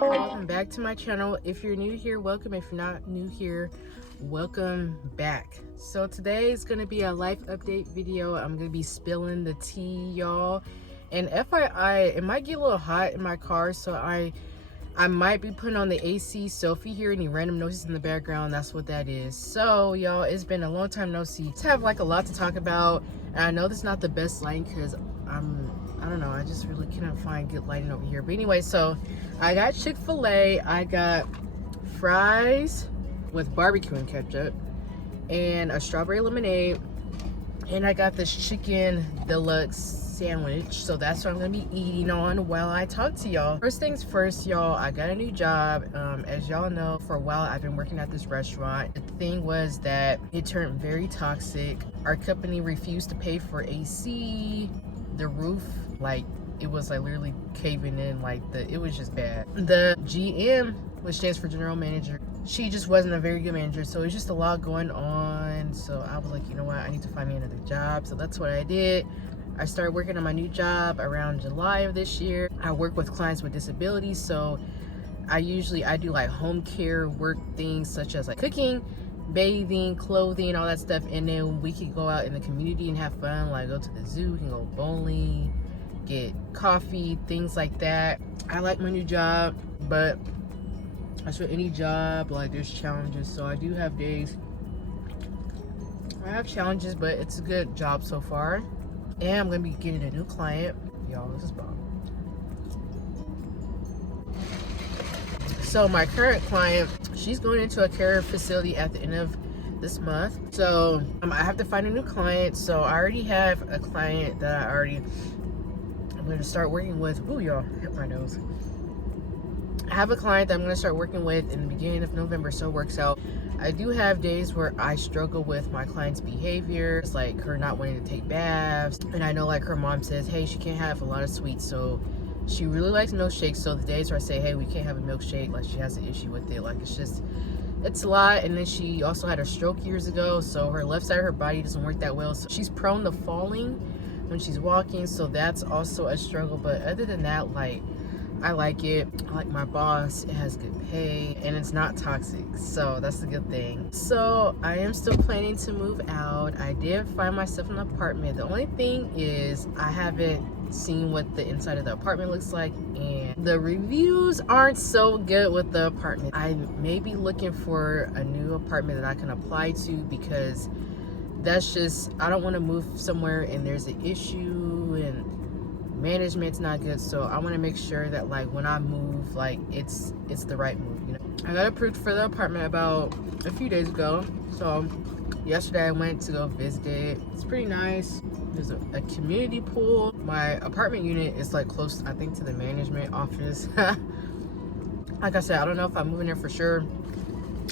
Welcome back to my channel. If you're new here, welcome. If you're not new here, welcome back. So today is going to be a life update video. I'm going to be spilling the tea, y'all. And FYI, it might get a little hot in my car, so I might be putting on the AC. So if you hear any random noises in the background, that's what that is. So y'all, it's been a long time no see. I have like a lot to talk about, and I know this is not the best lighting because I don't know, I just really cannot find good lighting over here. But anyway, so I got Chick-fil-A. I got fries with barbecue and ketchup and a strawberry lemonade, and I got this chicken deluxe sandwich. So that's what I'm gonna be eating on while I talk to y'all. First things first, y'all, I got a new job. As y'all know, for a while I've been working at this restaurant. The thing was that it turned very toxic. Our company refused to pay for AC. The roof, like, it was like literally caving in. Like, it was just bad. The GM, which stands for general manager, she just wasn't a very good manager. So it's just a lot going on. So I was like, you know what, I need to find me another job. So that's what I did. I started working on my new job around July of this year. I work with clients with disabilities, so I do like home care work things such as like cooking, bathing, clothing, all that stuff. And then we can go out in the community and have fun, like go to the zoo, we can go bowling, get coffee, things like that. I like my new job, but as for any job, like, there's challenges. So I do have days I have challenges, but it's a good job so far. And I'm gonna be getting a new client. Y'all, this is bomb. So my current client, she's going into a care facility at the end of this month. So I have to find a new client. So I already have a client that I'm going to start working with. Ooh, y'all, hit my nose. I have a client that I'm going to start working with in the beginning of November, so it works out. I do have days where I struggle with my client's behavior. It's like her not wanting to take baths. And I know, like, her mom says, hey, she can't have a lot of sweets. So she really likes milkshakes. So the days where I say, hey, we can't have a milkshake, like, she has an issue with it. Like, it's a lot. And then she also had a stroke years ago. So her left side of her body doesn't work that well. So she's prone to falling when she's walking. So that's also a struggle. But other than that, like, I like it. I like my boss. It has good pay and it's not toxic, so that's a good thing. So I am still planning to move out. I did find myself an apartment. The only thing is I haven't seen what the inside of the apartment looks like, and the reviews aren't so good with the apartment. I may be looking for a new apartment that I can apply to, because that's just, I don't want to move somewhere and there's an issue and management's not good. So I want to make sure that, like, when I move, like, it's the right move, you know. I got approved for the apartment about a few days ago. So yesterday I went to go visit it. It's pretty nice. There's a community pool. My apartment unit is like close, I think, to the management office. Like I said, I don't know if I'm moving there for sure.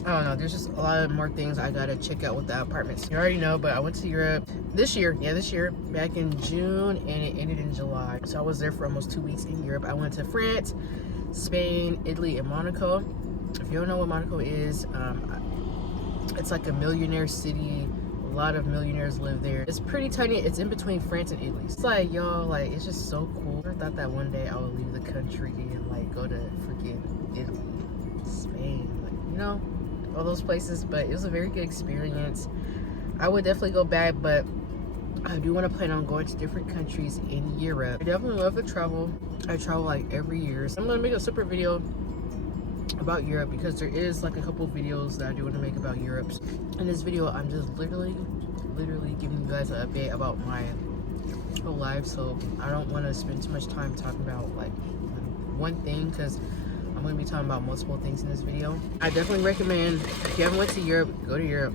I don't know, there's just a lot of more things I gotta check out with the apartments. You already know, but I went to Europe this year, back in June, and it ended in July. So I was there for almost 2 weeks in Europe. I went to France, Spain, Italy, and Monaco. If you don't know what Monaco is, it's like a millionaire city. A lot of millionaires live there. It's pretty tiny. It's in between France and Italy. It's like, y'all, like, it's just so cool. I thought that one day I would leave the country and, like, go to freaking Italy, Spain, like, you know, all those places. But it was a very good experience. I would definitely go back, but I do want to plan on going to different countries in Europe. I definitely love to travel. I travel like every year. So I'm going to make a separate video about Europe, because there is like a couple videos that I do want to make about Europe. In this video, I'm just literally giving you guys an update about my whole life. So I don't want to spend too much time talking about like one thing, because I'm going to be talking about multiple things in this video. I definitely recommend, if you haven't went to Europe, go to Europe.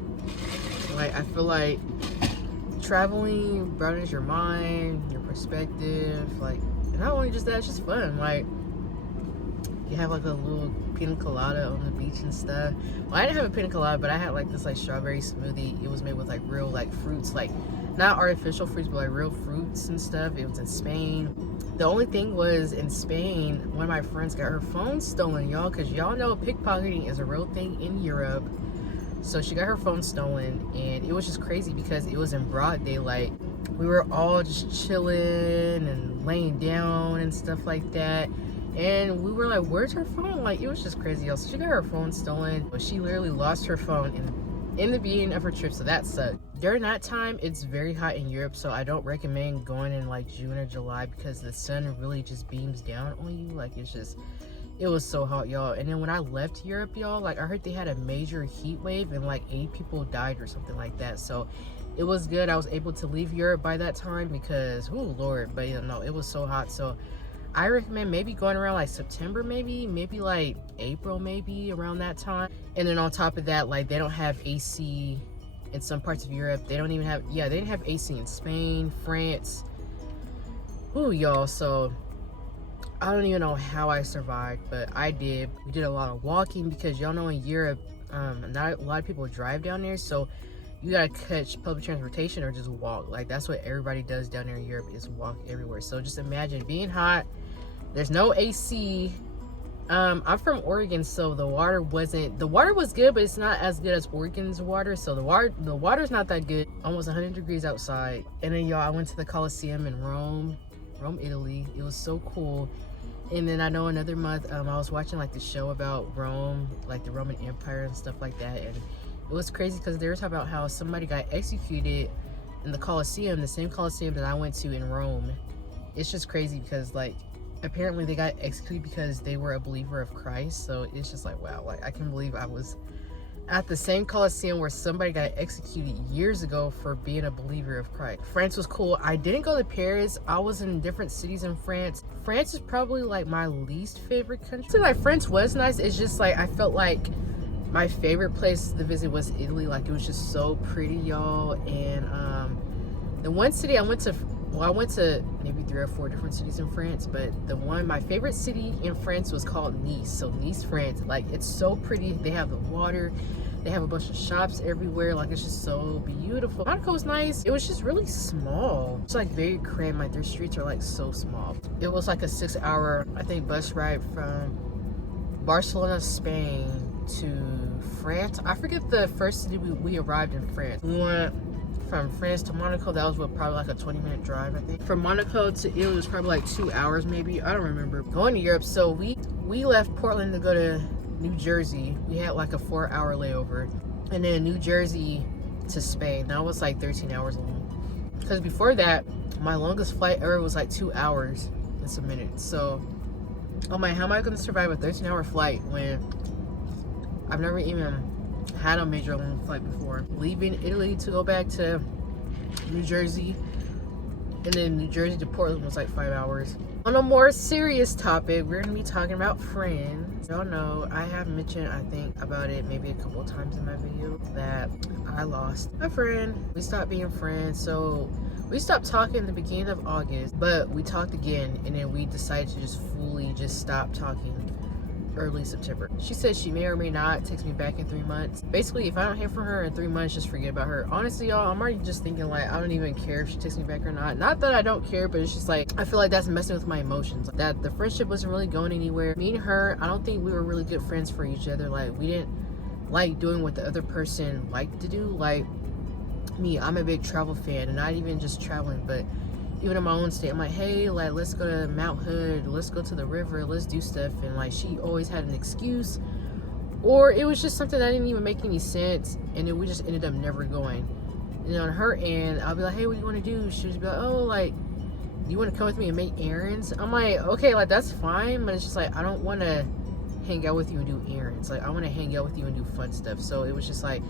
Like, I feel like traveling broadens your mind, your perspective. Like, and not only just that, it's just fun. Like, you have like a little pina colada on the beach and stuff. Well, I didn't have a pina colada, but I had like this like strawberry smoothie. It was made with like real like fruits, like not artificial fruits, but like real fruits and stuff. It was in Spain. The only thing was, in Spain, one of my friends got her phone stolen, y'all, because y'all know pickpocketing is a real thing in Europe. So she got her phone stolen, and it was just crazy because it was in broad daylight. We were all just chilling and laying down and stuff like that. And we were like, where's her phone? Like, it was just crazy, y'all. So she got her phone stolen. But she literally lost her phone in the beginning of her trip, so that sucked. During that time, it's very hot in Europe, so I don't recommend going in like June or July because the sun really just beams down on you. Like, it was so hot, y'all. And then when I left Europe, y'all, like, I heard they had a major heat wave and like 8 people died or something like that. So it was good I was able to leave Europe by that time because, oh Lord, but you know, it was so hot. So I recommend maybe going around like September, maybe like April, maybe around that time. And then on top of that, like, they don't have AC in some parts of Europe. They don't even have, they didn't have AC in Spain, France. Ooh, y'all. So I don't even know how I survived, but I did. We did a lot of walking because y'all know in Europe, not a lot of people drive down there. So you gotta catch public transportation or just walk. Like, that's what everybody does down there in Europe, is walk everywhere. So just imagine being hot. There's no AC. I'm from Oregon, so the water was good, but it's not as good as Oregon's water. So the water's not that good. Almost 100 degrees outside. And then, y'all, I went to the Colosseum in Rome, Italy. It was so cool. And then I know another month, I was watching like the show about Rome, like the Roman Empire and stuff like that. And it was crazy because they were talking about how somebody got executed in the Colosseum, the same Colosseum that I went to in Rome. It's just crazy because, like, apparently they got executed because they were a believer of Christ. So it's just like, wow, like, I can't believe I was at the same Colosseum where somebody got executed years ago for being a believer of Christ. France was cool. I didn't go to Paris. I was in different cities in France. France is probably like my least favorite country. So like, France was nice. It's just like, I felt like my favorite place to visit was Italy. Like, it was just so pretty, y'all. And the one city I went to, well, I went to maybe 3 or 4 different cities in France, but my favorite city in France was called Nice. So Nice, France, like, it's so pretty. They have the water, they have a bunch of shops everywhere. Like, it's just so beautiful. Monaco was nice. It was just really small. It's like very cramped. Like, their streets are like so small. It was like a 6-hour, I think, bus ride from Barcelona, Spain to France. I forget the first city we arrived in France. We went from France to Monaco. That was probably like a 20-minute drive, I think. From Monaco to Italy was probably like 2 hours, maybe. I don't remember. Going to Europe, so we left Portland to go to New Jersey. We had like a 4-hour layover, and then New Jersey to Spain. That was like 13 hours long. Because before that, my longest flight ever was like 2 hours and some minutes. So I'm like, how am I going to survive a 13-hour flight when I've never even had a major long flight before? Leaving Italy to go back to New Jersey, and then New Jersey to Portland was like 5 hours. On a more serious topic, we're gonna be talking about friends. Y'all know I have mentioned, I think, about it maybe a couple times in my video, that I lost a friend. We stopped being friends. So we stopped talking in the beginning of August, but we talked again, and then we decided to just fully stop talking early September. She said she may or may not text me back in 3 months. Basically, if I don't hear from her in 3 months, just forget about her. Honestly, y'all, I'm already just thinking, like, I don't even care if she texts me back or not. Not that I don't care, but it's just like, I feel like that's messing with my emotions. That the friendship wasn't really going anywhere. Me and her, I don't think we were really good friends for each other. Like, we didn't like doing what the other person liked to do. Like me, I'm a big travel fan, and not even just traveling, but even in my own state. I'm like, hey, like, let's go to Mount Hood, let's go to the river, let's do stuff. And like, she always had an excuse, or it was just something that didn't even make any sense, and then we just ended up never going. And on her end, I'll be like, hey, what do you want to do? She would be like, oh, like, do you want to come with me and make errands? I'm like, okay, like, that's fine, but it's just like, I don't want to hang out with you and do errands. Like, I want to hang out with you and do fun stuff. So it was just like,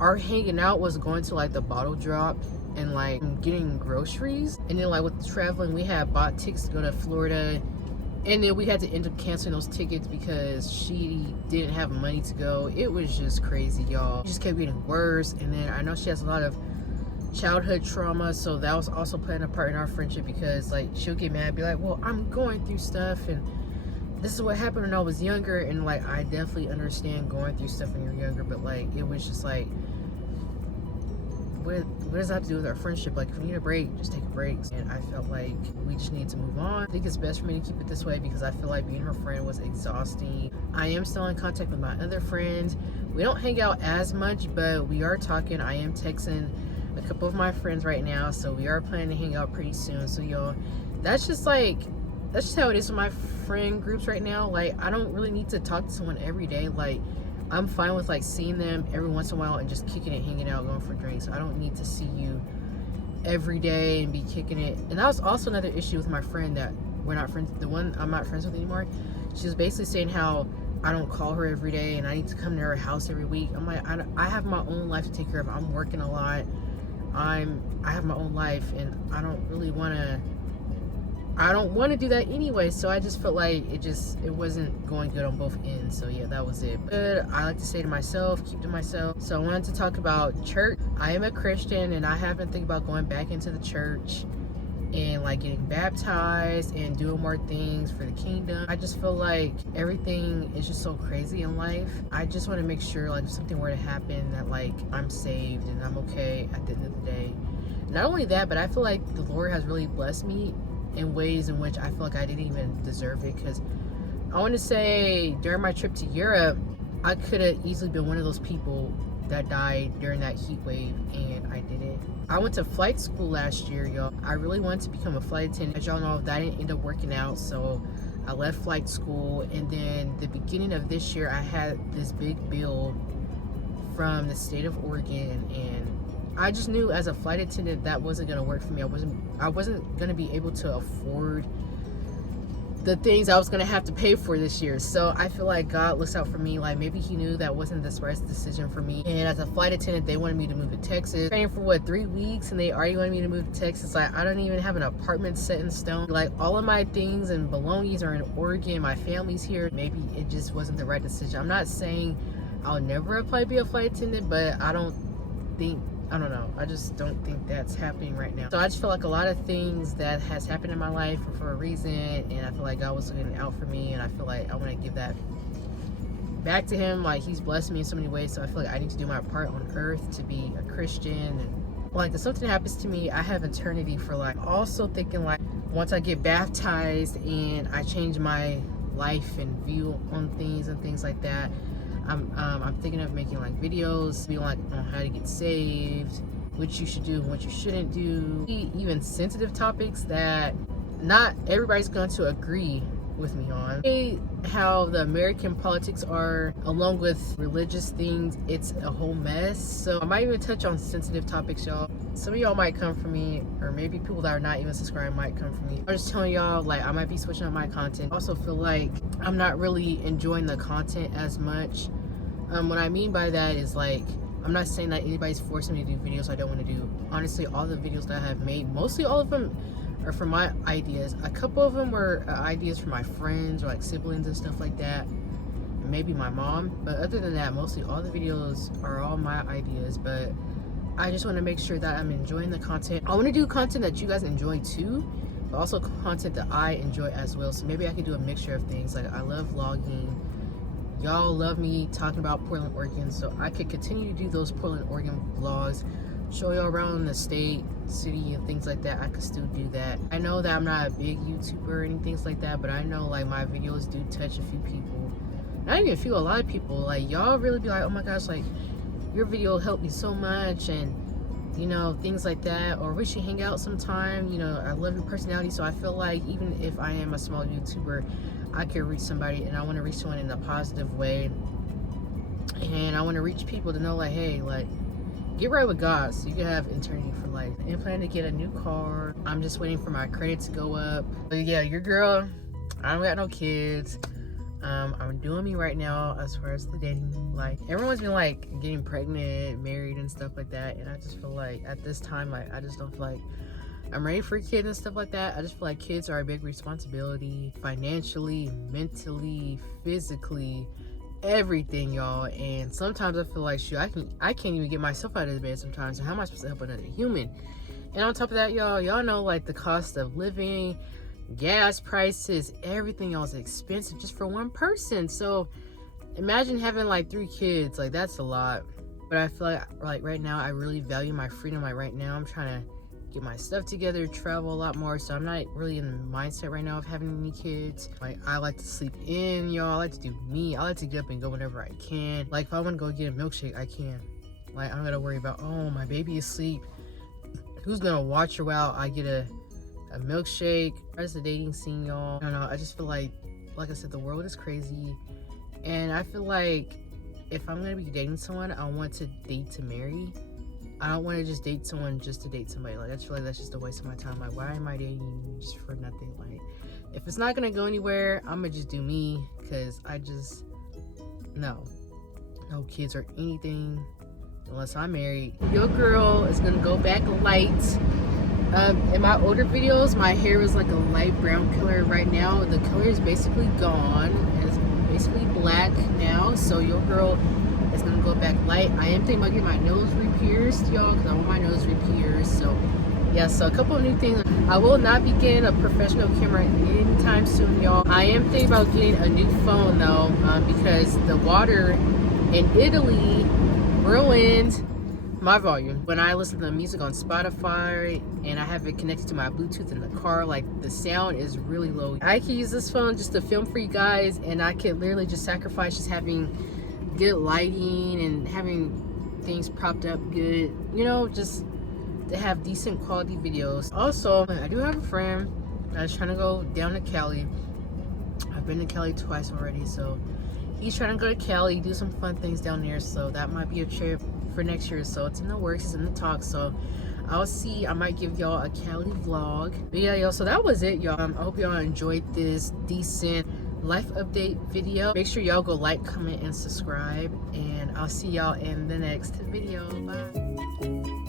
our hanging out was going to like the bottle drop and like getting groceries. And then like with the traveling, we had bought tickets to go to Florida, and then we had to end up canceling those tickets because she didn't have money to go. It was just crazy, y'all. It just kept getting worse. And then I know she has a lot of childhood trauma, so that was also playing a part in our friendship, because like she'll get mad, be like, well, I'm going through stuff, and this is what happened when I was younger. And like, I definitely understand going through stuff when you're younger, but like, it was just like, what does that have to do with our friendship? Like, if we need a break, just take a break. And I felt like we just need to move on. I think it's best for me to keep it this way because I feel like being her friend was exhausting. I am still in contact with my other friends. We don't hang out as much, but we are talking. I am texting a couple of my friends right now, so we are planning to hang out pretty soon. So y'all, that's just how it is with my friend groups right now. Like, I don't really need to talk to someone every day. Like, I'm fine with like seeing them every once in a while and just kicking it, hanging out, going for drinks. I don't need to see you every day and be kicking it. And that was also another issue with my friend that we're not friends, the one I'm not friends with anymore. She was basically saying how I don't call her every day and I need to come to her house every week. I'm like, I have my own life to take care of. I'm working a lot. I have my own life, and I don't want to do that anyway. So I just felt like it wasn't going good on both ends. So yeah, that was it. But I like to say to myself, keep to myself. So I wanted to talk about church. I am a Christian, and I have been thinking about going back into the church and like getting baptized and doing more things for the kingdom. I just feel like everything is just so crazy in life. I just want to make sure, like, if something were to happen, that like I'm saved and I'm okay at the end of the day. Not only that, but I feel like the Lord has really blessed me in ways in which I feel like I didn't even deserve it. Because I want to say, during my trip to Europe, I could have easily been one of those people that died during that heat wave, and I didn't. I went to flight school last year, y'all. I really wanted to become a flight attendant. As y'all know, that didn't end up working out, so I left flight school. And then the beginning of this year, I had this big bill from the state of Oregon, and I just knew as a flight attendant that wasn't gonna work for me. I wasn't gonna be able to afford the things I was gonna have to pay for this year. So I feel like God looks out for me. Like, maybe he knew that wasn't the right decision for me. And as a flight attendant, they wanted me to move to Texas. Training for what, 3 weeks, and they already wanted me to move to Texas. Like, I don't even have an apartment set in stone. Like, all of my things and belongings are in Oregon. My family's here. Maybe it just wasn't the right decision. I'm not saying I'll never apply to be a flight attendant, but I don't know. I just don't think that's happening right now. So I just feel like a lot of things that has happened in my life are for a reason, and I feel like God was looking out for me, and I feel like I want to give that back to him. Like, he's blessed me in so many ways, so I feel like I need to do my part on earth to be a Christian. And like, if something happens to me, I have eternity for life. Also thinking, like, once I get baptized and I change my life and view on things and things like that, I'm thinking of making like videos, being like on how to get saved, what you should do and what you shouldn't do, even sensitive topics that not everybody's going to agree with me on. How the American politics are, along with religious things, it's a whole mess. So I might even touch on sensitive topics, y'all. Some of y'all might come for me, or maybe people that are not even subscribed might come for me. I'm just telling y'all, like, I might be switching up my content. I also feel like I'm not really enjoying the content as much. What I mean by that is, like, I'm not saying that anybody's forcing me to do videos I don't want to do. Honestly, all the videos that I have made, mostly all of them are from my ideas. A couple of them were ideas from my friends or like siblings and stuff like that, and maybe my mom. But other than that, mostly all the videos are all my ideas. But I just want to make sure that I'm enjoying the content. I want to do content that you guys enjoy too, but also content that I enjoy as well. So maybe I can do a mixture of things. Like, I love vlogging. Y'all love me talking about Portland, Oregon, so I could continue to do those Portland, Oregon vlogs, show y'all around the state, city, and things like that. I could still do that. I know that I'm not a big YouTuber or anything like that, but I know, like, my videos do touch a few people. Not even a few, a lot of people. Like, y'all really be like, oh my gosh, like, your video helped me so much, and, you know, things like that. Or we should hang out sometime. You know, I love your personality, so I feel like even if I am a small YouTuber, I can reach somebody, and I want to reach someone in a positive way. And I want to reach people to know, like, hey, like, get right with God so you can have eternity for life. And plan to get a new car. I'm just waiting for my credit to go up. But yeah, your girl, I don't got no kids. I'm doing me right now as far as the dating. Like, everyone's been like getting pregnant, married, and stuff like that, and I just feel like at this time, like, I just don't feel like I'm ready for kids and stuff like that. I just feel like kids are a big responsibility, financially, mentally, physically, everything, y'all. And sometimes I feel like, shoot, I can't even get myself out of the bed sometimes. So how am I supposed to help another human? And on top of that, y'all know, like, the cost of living, gas prices, everything else is expensive just for one person. So imagine having like 3 kids. Like, that's a lot. But I feel like right now I really value my freedom. Like, right now I'm trying to get my stuff together, travel a lot more. So I'm not really in the mindset right now of having any kids. Like, I like to sleep in, y'all. I like to do me. I like to get up and go whenever I can. Like, if I want to go get a milkshake, I can. Like, I don't gotta worry about, oh, my baby is asleep. Who's gonna watch her while I get a milkshake? As the dating scene, y'all, I don't know. I just feel like I said, the world is crazy. And I feel like if I'm gonna be dating someone, I want to date to marry. I don't want to just date someone just to date somebody. Like, I feel like that's just a waste of my time. Like, why am I dating you just for nothing? Like, if it's not gonna go anywhere, I'm gonna just do me, because I just no kids or anything unless I'm married. Your girl is gonna go back light. In my older videos, my hair was like a light brown color. Right now, the color is basically gone. It's basically black now. So your girl is gonna go back light. I am thinking about getting my nose re-pierced, y'all, because I want my nose re-pierced. So yeah, so a couple of new things. I will not be getting a professional camera anytime soon, y'all. I am thinking about getting a new phone though, because the water in Italy ruined my volume. When I listen to music on Spotify and I have it connected to my Bluetooth in the car, like, the sound is really low. I can use this phone just to film for you guys, and I can literally just sacrifice just having good lighting and having things propped up good, you know, just to have decent quality videos. Also, I do have a friend that's trying to go down to Cali. I've been to Cali twice already, so he's trying to go to Cali, do some fun things down there. So that might be a trip for next year. So it's in the works, it's in the talks. So I'll see. I might give y'all a Cali vlog. But yeah, y'all, so that was it, y'all. I hope y'all enjoyed this decent life update video. Make sure y'all go like, comment, and subscribe, and I'll see y'all in the next video. Bye.